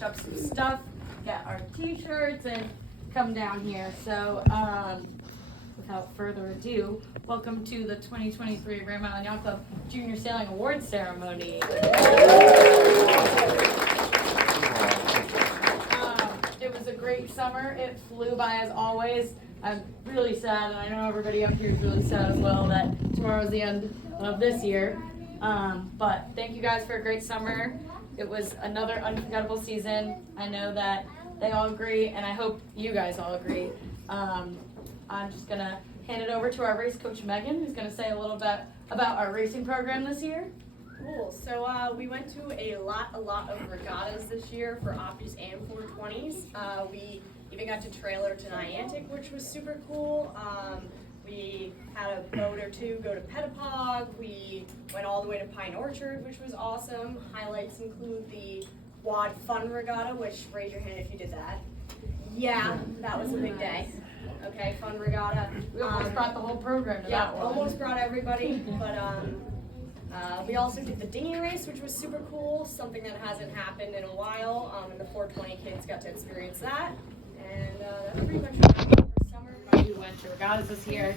finish up some stuff, get our t-shirts, and come down here. So without further ado, welcome to the 2023 Ram Island Yacht Club Junior Sailing Awards Ceremony. It was a great summer. It flew by as always. I'm really sad, and I know everybody up here is really sad as well, that tomorrow's the end of this year. But thank you guys for a great summer. It was another unforgettable season. I know that they all agree, and I hope you guys all agree. I'm just going to hand it over to our race coach, Megan, who's going to say a little bit about our racing program this year. Cool. So we went to a lot of regattas this year for Opties and 420s. We even got to trailer to Niantic, which was super cool. We had a boat or two go to Pettapog. We went all the way to Pine Orchard, which was awesome. Highlights include the Wad Fun Regatta, which, raise your hand if you did that. Yeah, that was a big day. Okay, Fun Regatta. We almost brought the whole program to that one. Almost brought everybody, but we also did the dinghy race, which was super cool, something that hasn't happened in a while, and the 420 kids got to experience that. And that's pretty much what happened for summer. We went to regattas this year.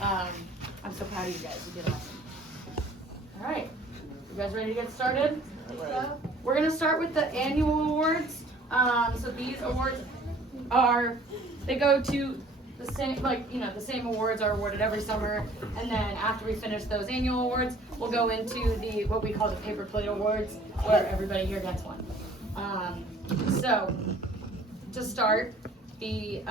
I'm so proud of you guys. You did awesome. All right, you guys ready to get started? We're gonna start with the annual awards. So these awards they go to the same, the same awards are awarded every summer, and then after we finish those annual awards, we'll go into what we call the paper plate awards, where everybody here gets one. So to start, the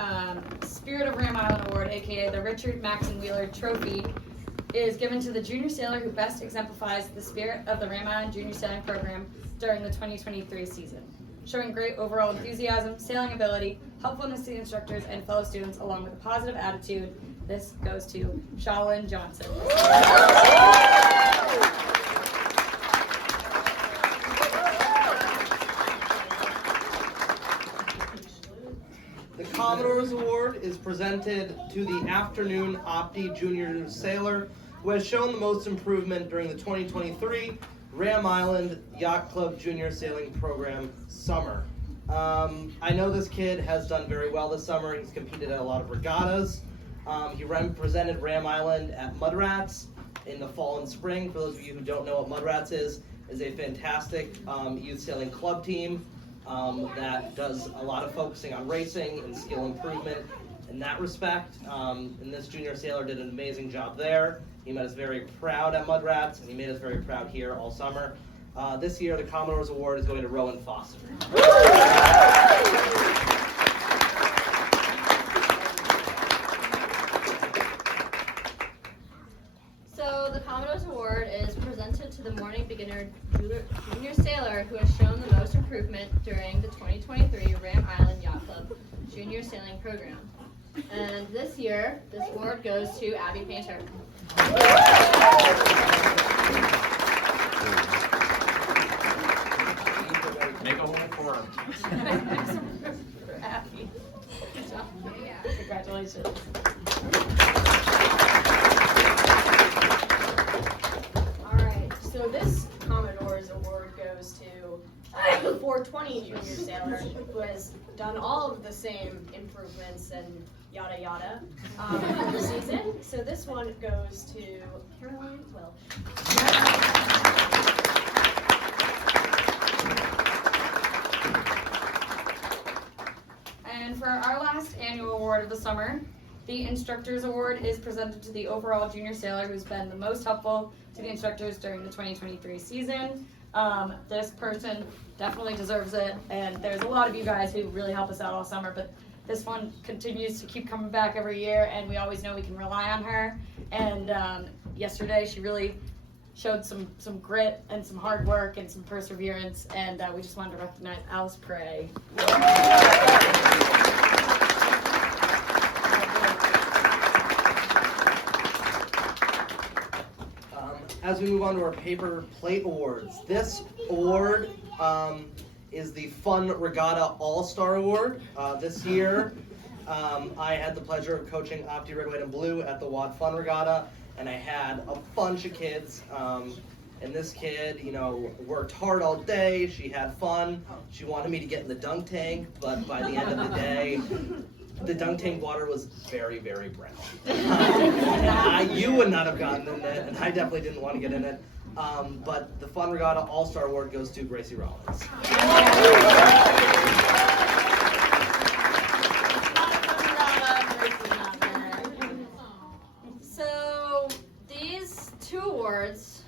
Spirit of Ram Island Award, aka the Richard Maxon Wheeler Trophy, is given to the junior sailor who best exemplifies the spirit of the Ram Island Junior Sailing Program during the 2023 season, showing great overall enthusiasm, sailing ability, helpfulness to the instructors and fellow students, along with a positive attitude. This goes to Shalyn Johnson. The Commodore's Award is presented to the Afternoon Opti Junior Sailor who has shown the most improvement during the 2023 Ram Island Yacht Club Junior Sailing Program Summer. I know this kid has done very well this summer. He's competed at a lot of regattas. He represented Ram Island at Mud Rats in the fall and spring. For those of you who don't know what Mud Rats is a fantastic youth sailing club team that does a lot of focusing on racing and skill improvement in that respect. And this junior sailor did an amazing job there. He made us very proud at Mud Rats, and he made us very proud here all summer. This year, the Commodore's Award is going to Rowan Foster. So the Commodore's Award is presented to the morning beginner junior sailor who has shown the most improvement during the 2023 Ram Island Yacht Club Junior Sailing Program. And this year, this award goes to Abby Painter. Make a hole for him. Abby. Good job. Congratulations. Alright, so this Commodore's Award goes to the 420 junior sailor who has done all of the same improvements and yada yada for the season. So this one goes to Caroline Welch. And for our last annual award of the summer, the Instructors Award is presented to the overall junior sailor who's been the most helpful to the instructors during the 2023 season. This person definitely deserves it, and there's a lot of you guys who really help us out all summer, but this one continues to keep coming back every year, and we always know we can rely on her. And yesterday she really showed some grit and some hard work and some perseverance, and we just wanted to recognize Alice Prey. As we move on to our paper plate awards, this award is the Fun Regatta All-Star Award. This year, I had the pleasure of coaching Opti Red, White, and Blue at the Wad Fun Regatta, and I had a bunch of kids, And this kid, you know, worked hard all day. She had fun. She wanted me to get in the dunk tank, but by the end of the day, the dunk tank water was very, very brown. You would not have gotten in it, and I definitely didn't want to get in it. But the Fun Regatta All-Star Award goes to Gracie Rollins. So these two awards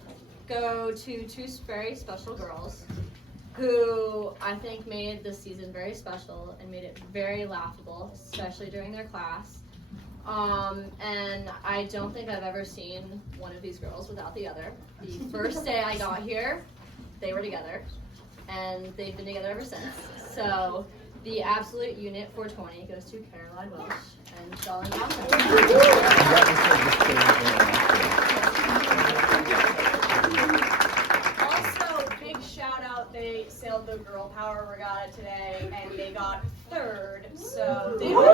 go to two very special girls who I think made this season very special and made it very laughable, especially during their class. And I don't think I've ever seen one of these girls without the other. The first day I got here, they were together, and they've been together ever since. So the absolute unit 420 goes to Caroline Welsh and Charlotte Johnson. Also, big shout out, they sailed the Girl Power Regatta today, and they got third, so they were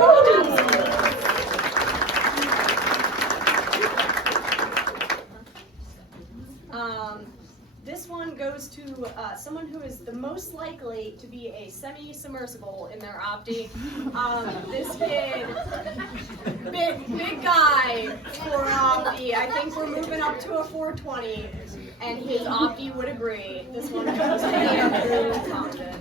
this one goes to someone who is the most likely to be a semi-submersible in their opti. This kid, big guy for opti. I think we're moving up to a 420, and his opti would agree. This one goes to Andrew Compton.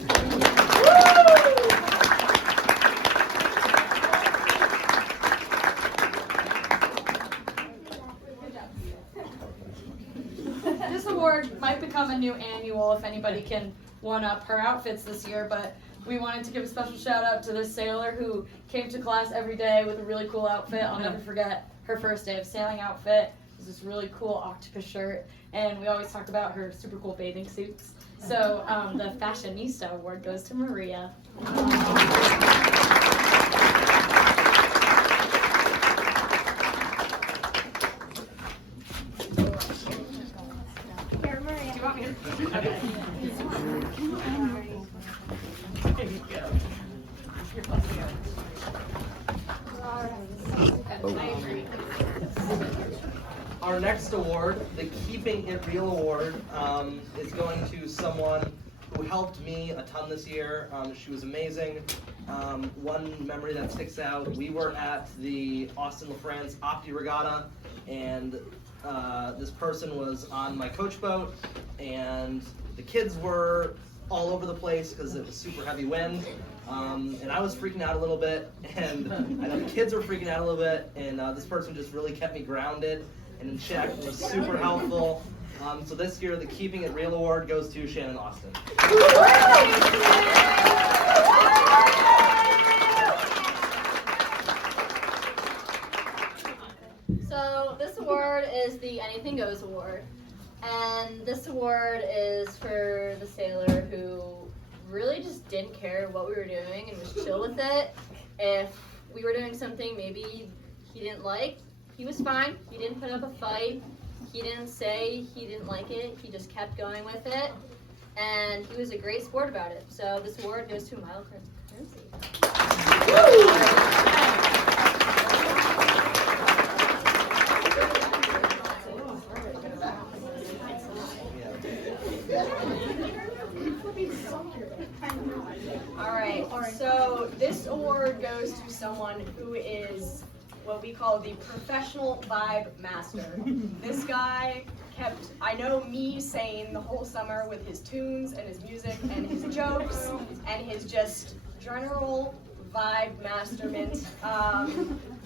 This award might become a new annual if anybody can one-up her outfits this year, but we wanted to give a special shout out to this sailor who came to class every day with a really cool outfit. I'll never forget her first day of sailing outfit. It was this really cool octopus shirt, and we always talked about her super cool bathing suits. So the Fashionista Award goes to Maria. Our next award, the Keeping It Real Award, is going to someone who helped me a ton this year. She was amazing. One memory that sticks out, we were at the Austin LaFrance Opti Regatta, and this person was on my coach boat, and the kids were all over the place because it was super heavy wind. And I was freaking out a little bit, and I know the kids were freaking out a little bit, and this person just really kept me grounded and in check. It was super helpful. So this year, the Keeping It Real Award goes to Shannon Austin. So this award is the Anything Goes Award. And this award is for the sailor who really just didn't care what we were doing and was chill with it. If we were doing something maybe he didn't like, he was fine. He didn't put up a fight. He didn't say he didn't like it. He just kept going with it. And he was a great sport about it. So this award goes to Milo Currency. Alright, so this award goes to someone who is what we call the professional vibe master. This guy kept, I know, me sane the whole summer with his tunes and his music and his jokes and his just general vibe masterment.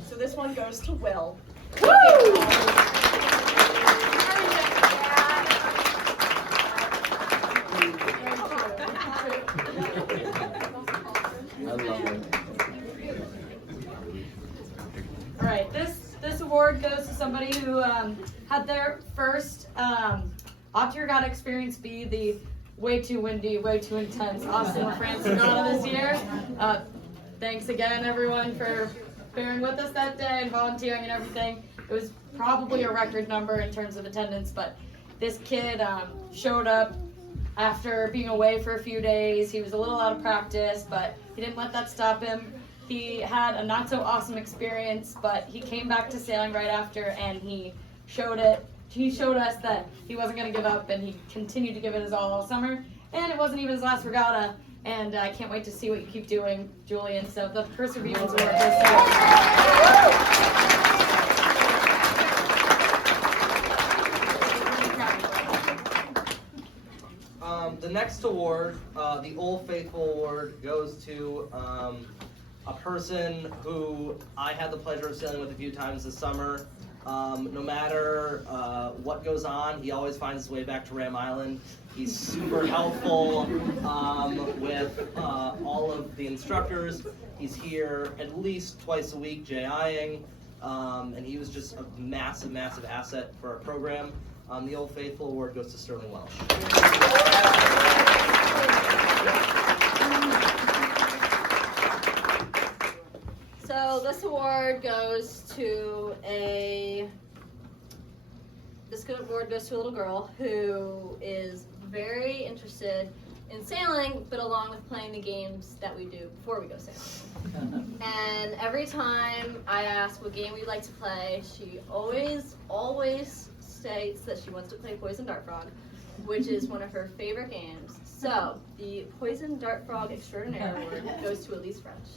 So this one goes to Will. All right, this award goes to somebody who had their first Opti Regatta experience be the way too windy, way too intense Austin LaFrance Regatta this year. Thanks again, everyone, for bearing with us that day and volunteering and everything. It was probably a record number in terms of attendance, but this kid showed up after being away for a few days. He was a little out of practice, but he didn't let that stop him. He had a not so awesome experience, but he came back to sailing right after and he showed it he showed us that he wasn't going to give up, and he continued to give it his all summer. And it wasn't even his last regatta, and I can't wait to see what you keep doing, Julian. So the Perseverance Award goes The next award, the Old Faithful Award, goes to a person who I had the pleasure of sailing with a few times this summer. No matter what goes on, he always finds his way back to Ram Island. He's super helpful with all of the instructors. He's here at least twice a week JIing, and he was just a massive, massive asset for our program. The Old Faithful Award goes to Sterling Welsh. So this award goes to a little girl who is very interested in sailing, but along with playing the games that we do before we go sailing. And every time I ask what game we'd like to play, she always states that she wants to play Poison Dart Frog, which is one of her favorite games. So the Poison Dart Frog Extraordinaire Award goes to Elise French.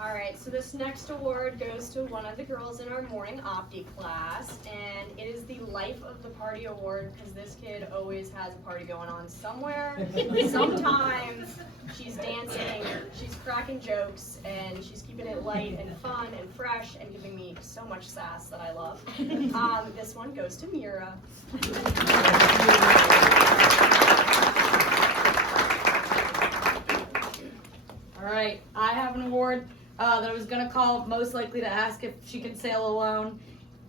Alright, so this next award goes to one of the girls in our morning Opti class, and it is the Life of the Party Award, because this kid always has a party going on somewhere. Sometimes she's dancing, she's cracking jokes, and she's keeping it light and fun and fresh and giving me so much sass that I love. This one goes to Mira. Alright, I have an award that I was going to call most likely to ask if she can sail alone,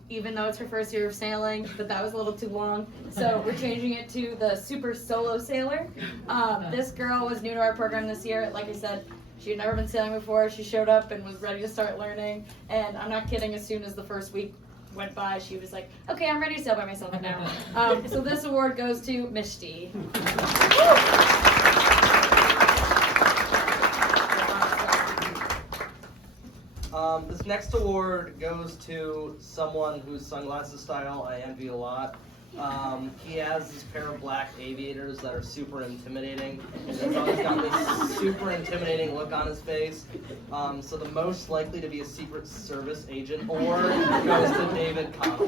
even though it's her first year of sailing, but that was a little too long. So we're changing it to the Super Solo Sailor. This girl was new to our program this year. Like I said, she had never been sailing before. She showed up and was ready to start learning. And I'm not kidding, as soon as the first week went by, she was like, okay, I'm ready to sail by myself now. So this award goes to Mishti. This next award goes to someone whose sunglasses style I envy a lot. He has this pair of black aviators that are super intimidating. He's always got this super intimidating look on his face. So the most likely to be a Secret Service agent award goes to David Connell.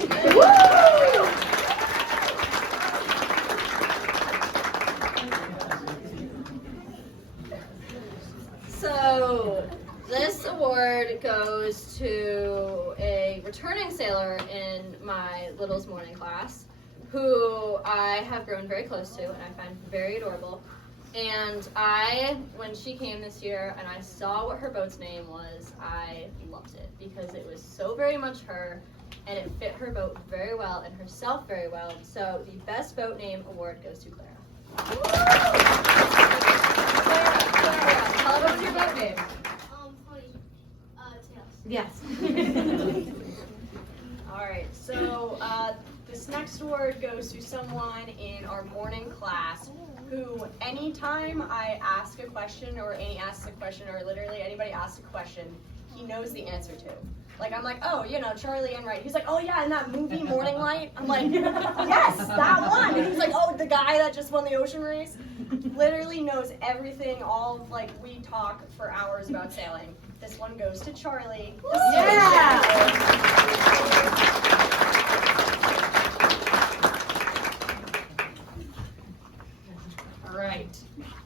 So this award goes to a returning sailor in my little's morning class, who I have grown very close to and I find very adorable. And when she came this year and I saw what her boat's name was, I loved it because it was so very much her and it fit her boat very well and herself very well. So the best boat name award goes to Clara. Clara, tell us what's your boat name? Yes. Alright, so this next award goes to someone in our morning class who, anytime I ask a question or Annie asks a question or literally anybody asks a question, he knows the answer to. Like, I'm like, oh, Charlie Enright. He's like, oh yeah, in that movie, Morning Light? I'm like, yes, that one. And he's like, oh, the guy that just won the ocean race? Literally knows everything, we talk for hours about sailing. This one goes to Charlie. Yeah! Alright.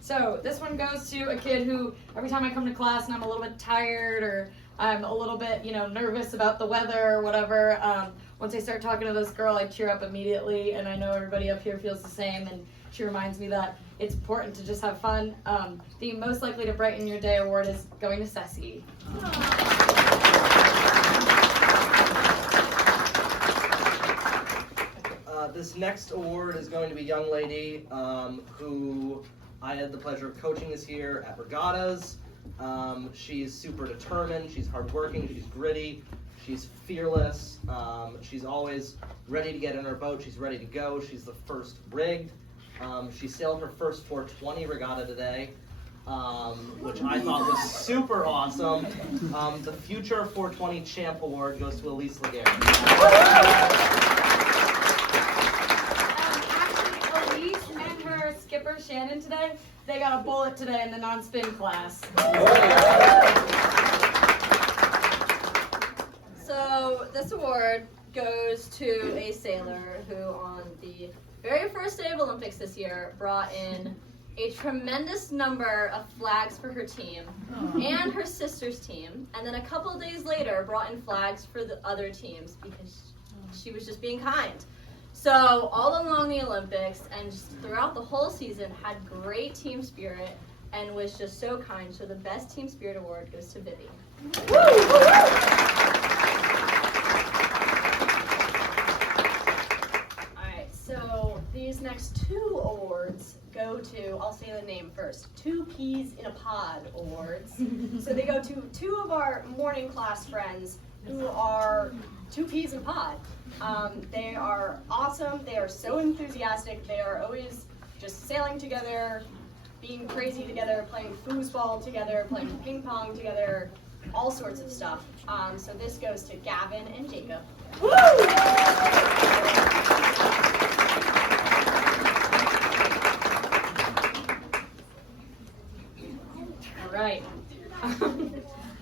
So this one goes to a kid who, every time I come to class and I'm a little bit tired or I'm a little bit, nervous about the weather or whatever, once I start talking to this girl, I cheer up immediately, and I know everybody up here feels the same, and she reminds me that it's important to just have fun. The most likely to brighten your day award is going to Ceci. This next award is going to be a young lady who I had the pleasure of coaching this year at regattas. She's super determined, she's hardworking, she's gritty, she's fearless, she's always ready to get in her boat, she's ready to go, she's the first rigged. She sailed her first 420 regatta today. which I thought was super awesome. The Future 420 Champ Award goes to Elise Laguerre. Actually, Elise and her skipper Shannon today, they got a bullet today in the non-spin class. So this award goes to a sailor who on the very first day of Olympics this year brought in a tremendous number of flags for her team and her sister's team, and then a couple of days later brought in flags for the other teams because she was just being kind. So all along the Olympics and just throughout the whole season had great team spirit and was just so kind. So the best team spirit award goes to Vivi. Alright, so these next two awards go to, I'll say the name first, 2 Peas in a Pod Awards. So they go to 2 of our morning class friends who are 2 peas in a pod. They are awesome, they are so enthusiastic, they are always just sailing together, being crazy together, playing foosball together, playing ping pong together, all sorts of stuff. So this goes to Gavin and Jacob. Alright.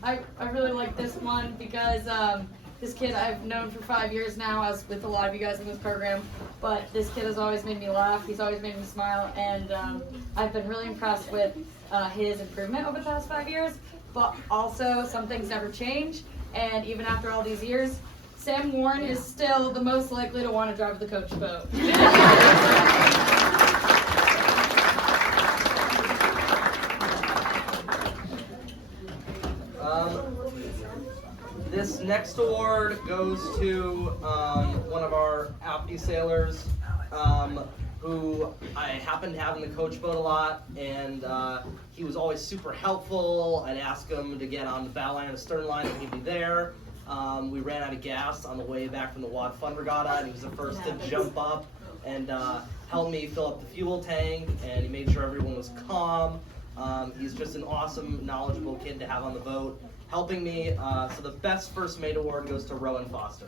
I really like this one because this kid I've known for 5 years now, as with a lot of you guys in this program, but this kid has always made me laugh, he's always made me smile, and I've been really impressed with his improvement over the past 5 years, but also some things never change, and even after all these years, Sam Warren is still the most likely to want to drive the coach boat. This next award goes to one of our Apty sailors who I happened to have in the coach boat a lot, and he was always super helpful. I'd ask him to get on the bow line or the stern line and he'd be there. We ran out of gas on the way back from the Wad Fun Regatta, and he was the first to jump up and help me fill up the fuel tank, and he made sure everyone was calm. He's just an awesome, knowledgeable kid to have on the boat, helping me. So the best first mate award goes to Rowan Foster.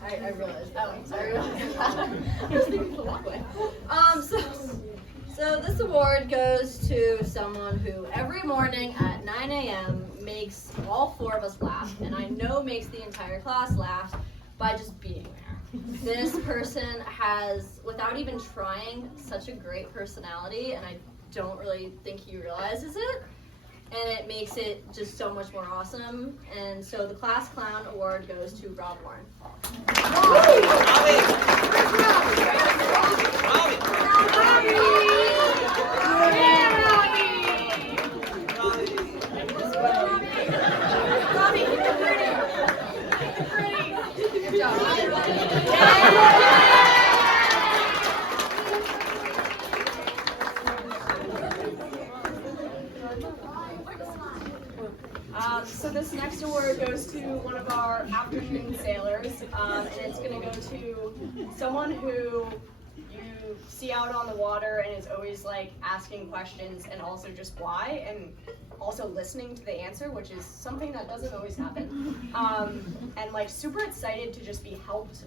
I realized. Oh, I realized that. I was thinking the walkway. So this award goes to someone who every morning at 9 a.m. makes all 4 of us laugh, and I know makes the entire class laugh by just being there. This person has, without even trying, such a great personality, and I don't really think he realizes it. And it makes it just so much more awesome. And so the Class Clown Award goes to Rob Warren. Good job. So this next award goes to one of our afternoon sailors, and it's going to go to someone who you see out on the water and is always like asking questions and also just why, and also listening to the answer, which is something that doesn't always happen. And like super excited to just be helped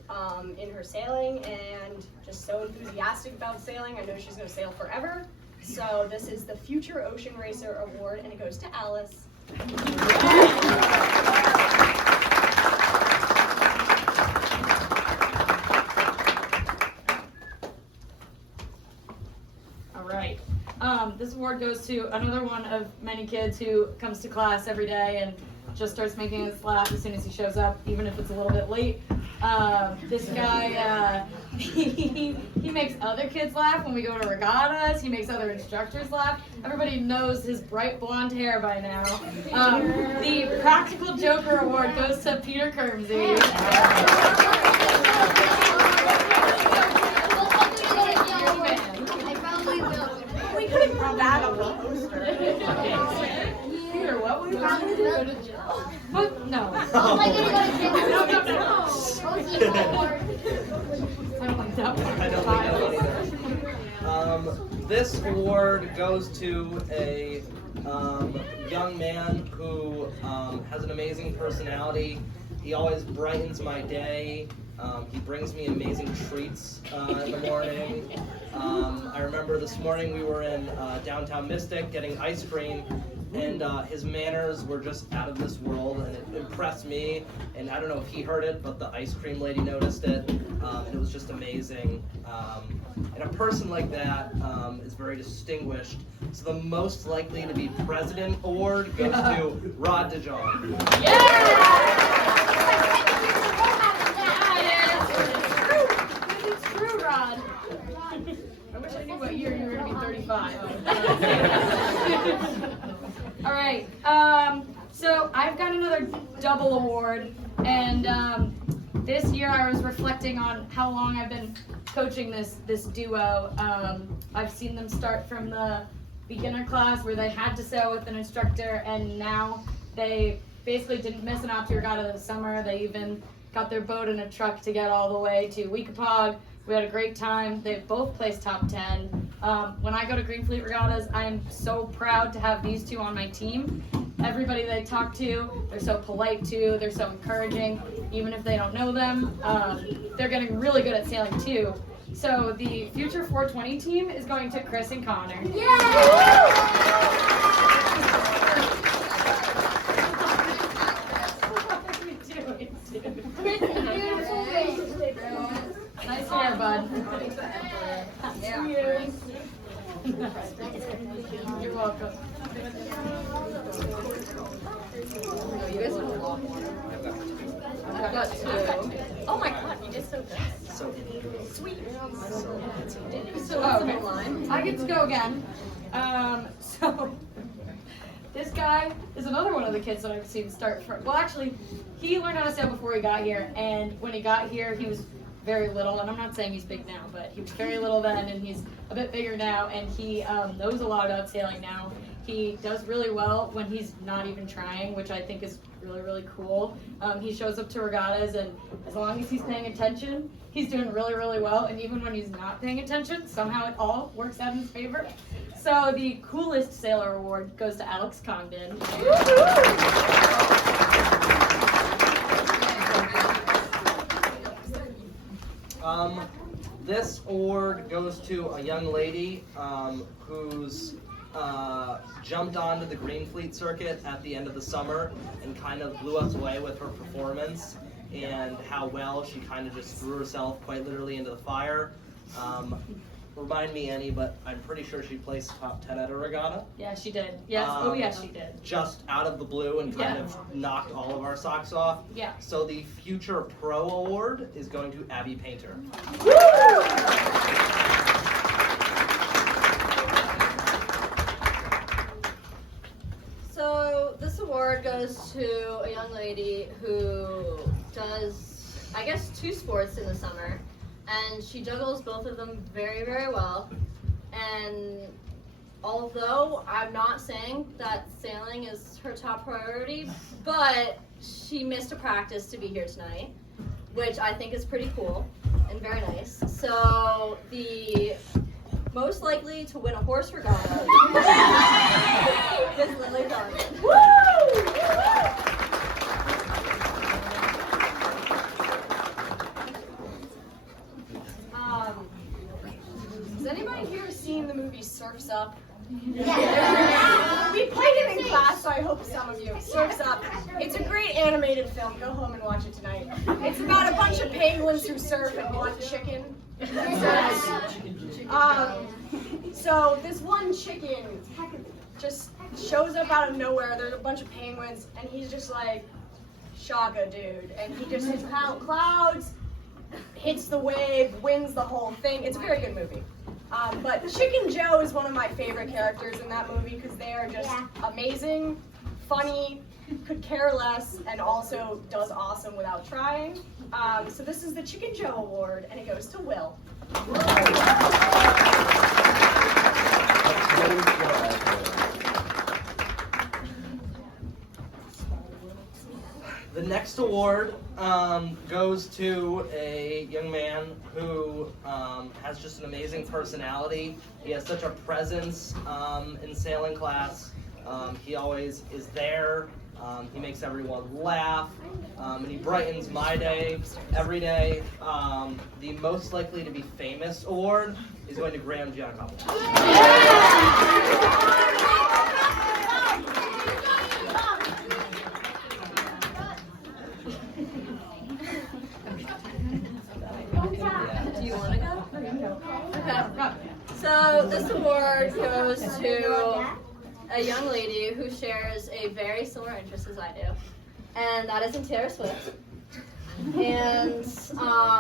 in her sailing, and just so enthusiastic about sailing. I know she's going to sail forever. So this is the Future Ocean Racer Award, and it goes to Alice. All right. This award goes to another one of many kids who comes to class every day and just starts making us laugh as soon as he shows up, even if it's a little bit late. This guy, he makes other kids laugh when we go to regattas. He makes other instructors laugh. Everybody knows his bright blonde hair by now. The Practical Joker Award goes to Peter Kermsey. We couldn't put that on the poster. Peter, what But no. Oh my goodness. No. I don't like that one. I don't think that one either. This award goes to a young man who has an amazing personality. He always brightens my day. He brings me amazing treats in the morning. I remember this morning we were in downtown Mystic getting ice cream, and his manners were just out of this world, and it impressed me. And I don't know if he heard it, but the ice cream lady noticed it, and it was just amazing. And a person like that is very distinguished. So the most likely to be president award goes to Rod DeJong. It's true, Rod. I wish I knew what year you were going to be 35. All right. So I've got another double award, and this year I was reflecting on how long I've been coaching this duo. I've seen them start from the beginner class where they had to sail with an instructor, and now they basically didn't miss an Opti Regatta this summer. They even got their boat in a truck to get all the way to Weekapaug. We had a great time. They've both placed top 10. When I go to Green Fleet Regattas, I am so proud to have these two on my team. Everybody they talk to, they're so polite too, they're so encouraging, even if they don't know them. They're getting really good at sailing too. So the future 420 team is going to Chris and Connor. Nice hair, bud. You're welcome. You guys have a lot more. I've got two. Oh my god, you did so good. Sweet. So okay. I get to go again. So this guy is another one of the kids that I've seen start from. Well, actually, he learned how to sail before he got here, and when he got here, he was very little. And I'm not saying he's big now, but he was very little then, and he's a bit bigger now, and he knows a lot about sailing now. He does really well when he's not even trying, which I think is really, really cool. He shows up to regattas, and as long as he's paying attention, he's doing really, really well. And even when he's not paying attention, somehow it all works out in his favor. So the coolest sailor award goes to Alex Congdon. This award goes to a young lady who's jumped onto the Green Fleet circuit at the end of the summer and kind of blew us away with her performance and how well she kind of just threw herself quite literally into the fire. Remind me, Annie, but I'm pretty sure she placed top 10 at a regatta. Yeah, she did. Yes. Yes, she did. Just out of the blue and kind of knocked all of our socks off. Yeah. So the Future Pro Award is going to Abby Painter. So this award goes to a young lady who does, I guess, 2 sports in the summer, and she juggles both of them very, very well. And although I'm not saying that sailing is her top priority, but she missed a practice to be here tonight, which I think is pretty cool and very nice. So the most likely to win a horse regatta is Lily Donovan. Has anybody here seen the movie Surf's Up? Yeah. We played it in class, so I hope some of you. Surf's Up. It's a great animated film. Go home and watch it tonight. It's about a bunch of penguins who surf and one chicken. So this one chicken just shows up out of nowhere. There's a bunch of penguins, and he's just like, Shaka, dude. And he just hits clouds, hits the wave, wins the whole thing. It's a very good movie. But Chicken Joe is one of my favorite characters in that movie because they are just amazing, funny, could care less, and also does awesome without trying. So this is the Chicken Joe Award, and it goes to Will. The next award goes to a young man who has just an amazing personality. He has such a presence in sailing class. He always is there. He makes everyone laugh, and he brightens my day every day. The most likely to be famous award is going to Graham Giancarlo. Do you want to go? Okay. So this award goes to a young lady who shares a very similar interest as I do, and that is in Taylor Swift. And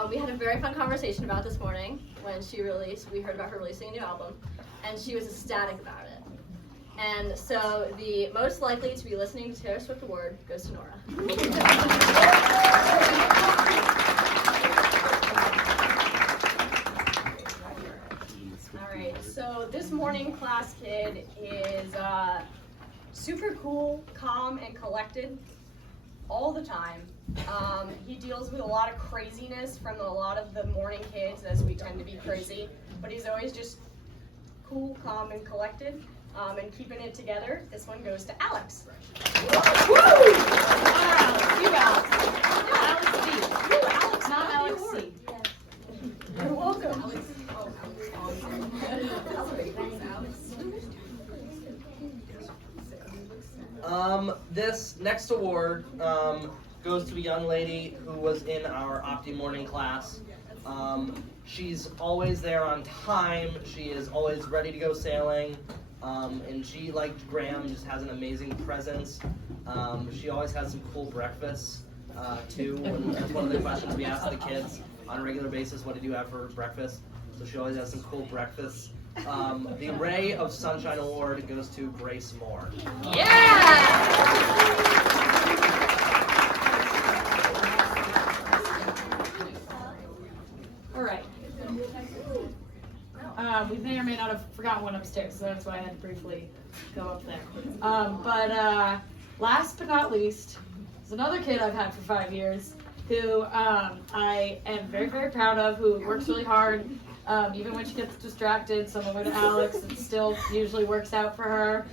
we had a very fun conversation about this morning when we heard about her releasing a new album, and she was ecstatic about it. And so the most likely to be listening to Taylor Swift award goes to Nora. Alright, so this morning class kid is super cool, calm, and collected all the time. He deals with a lot of craziness from a lot of the morning kids, as we tend to be crazy, but he's always just cool, calm, and collected, and keeping it together. This one goes to Alex. Woo! Alex, not Alex C. You're welcome. This next award goes to a young lady who was in our Opti morning class. She's always there on time. She is always ready to go sailing. And she, like Graham, just has an amazing presence. She always has some cool breakfasts, too. And that's one of the questions we ask the kids on a regular basis, what did you have for breakfast? So she always has some cool breakfasts. The Ray of Sunshine Award goes to Grace Moore. All right. We may or may not have forgotten one upstairs, so that's why I had to briefly go up there. But last but not least, is another kid I've had for 5 years who I am very, very proud of, who works really hard. Even when she gets distracted, so I'm over to Alex, it still usually works out for her.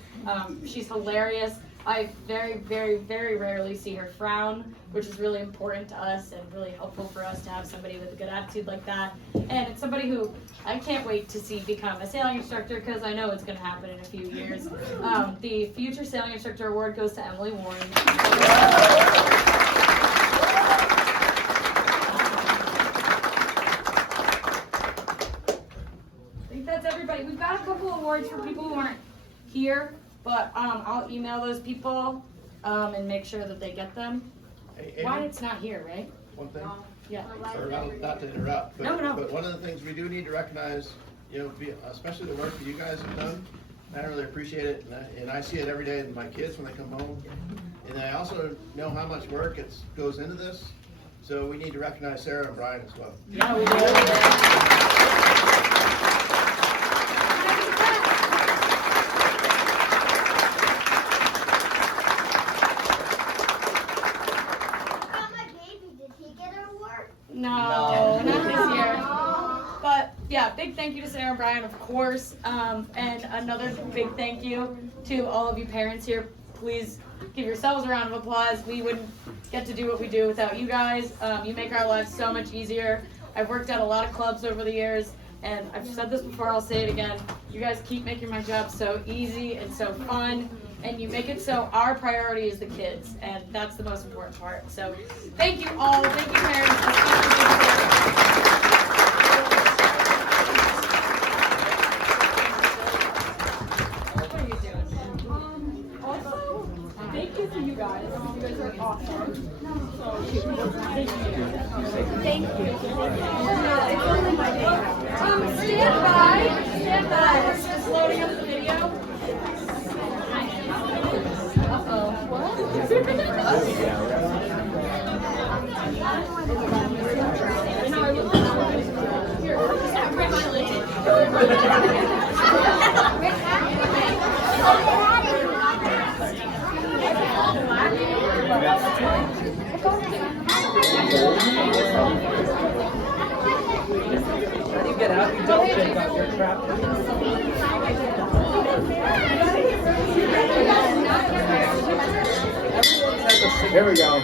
She's hilarious. I very, very, very rarely see her frown, which is really important to us and really helpful for us to have somebody with a good attitude like that. And it's somebody who I can't wait to see become a sailing instructor, because I know it's going to happen in a few years. The Future Sailing Instructor Award goes to Emily Warren. Everybody, we've got a couple awards for people who aren't here, but I'll email those people and make sure that they get them. Hey, Wyatt's not here, right? one thing, Yeah. or not to interrupt, No. but one of the things we do need to recognize, especially the work that you guys have done. I really appreciate it, and I see it every day with my kids when they come home. And I also know how much work goes into this, so we need to recognize Sarah and Brian as well. Yeah, we do. No, not this year. But yeah, big thank you to Sarah and Brian, of course. And another big thank you to all of you parents here. Please give yourselves a round of applause. We wouldn't get to do what we do without you guys. You make our lives so much easier. I've worked at a lot of clubs over the years, and I've said this before, I'll say it again. You guys keep making my job so easy and so fun, and you make it so our priority is the kids, and that's the most important part. So thank you all. Thank you, parents. What are you doing? Also, thank you to you guys. You guys are awesome. Thank you. Stand by. Stand by. It's just loading up the video. Uh-oh. What? Here we go.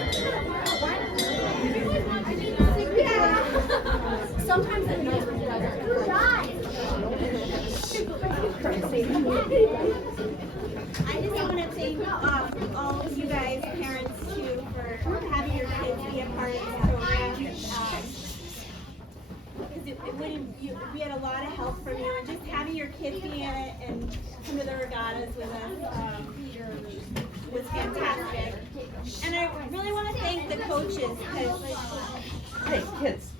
Sometimes it knows when I just want to thank all of you guys, parents too, for having your kids be a part of the program. Because we had a lot of help from you, and just having your kids be in it and come to the regattas with us was fantastic. And I really want to thank the coaches because, Hey, kids.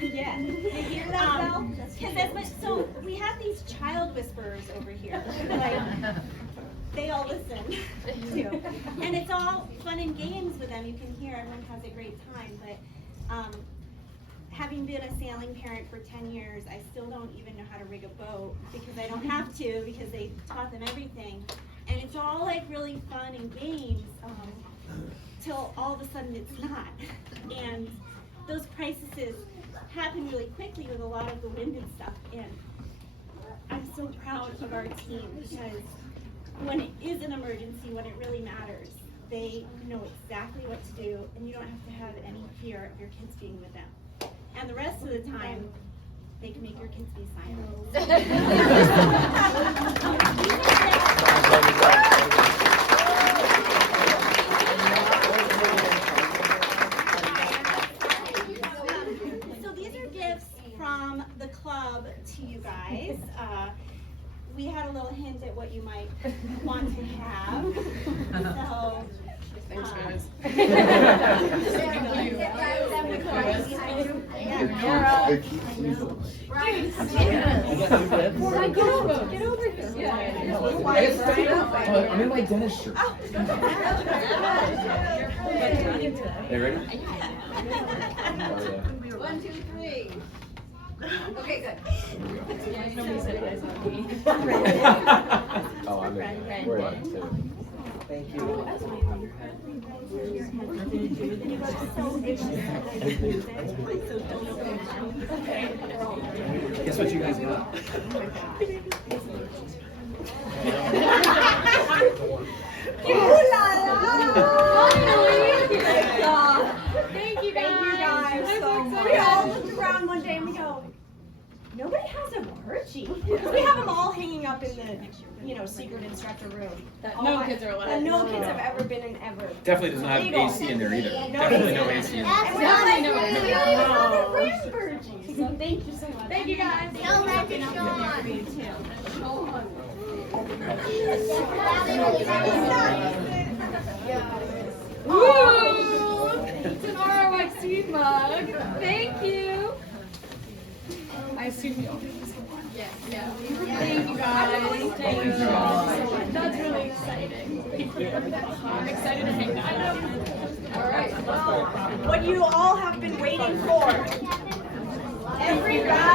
yeah, you hear that, Belle? So we have these child whisperers over here. Like, they all listen too, and it's all fun and games with them. You can hear everyone has a great time, but. Having been a sailing parent for 10 years, I still don't even know how to rig a boat because I don't have to because they taught them everything. And it's all like really fun and games till all of a sudden it's not. And those crises happen really quickly with a lot of the wind and stuff. And I'm so proud of our team because when it is an emergency, when it really matters, they know exactly what to do and you don't have to have any fear of your kids being with them. And the rest of the time, they can make your kids be silent. So these are gifts from the club to you guys. We had a little hint at what you might want to have. So. Thanks, guys. Get over here. I'm in my dentist shirt. Hey, ready? 1, 2, 3. Okay, good. Oh, I'm in. Worry about it too. Thank you. Guess what you guys got? Thank you guys so much. We all looked around one day and we go, nobody has a Marchie. We have them all hanging up in the, secret instructor room. That no kids are allowed. That no kids have ever been in ever. Definitely does not have AC in there either. Definitely no AC in there. Definitely no AC. So thank you so much. Thank you guys. Tell them to go Woo! It's an RIYC mug. Thank you. I assume you all did this one. Yeah. Thank you guys. Thank you so much. That's really exciting. I'm excited to hang that up. All right. what you all have been waiting for. Everybody.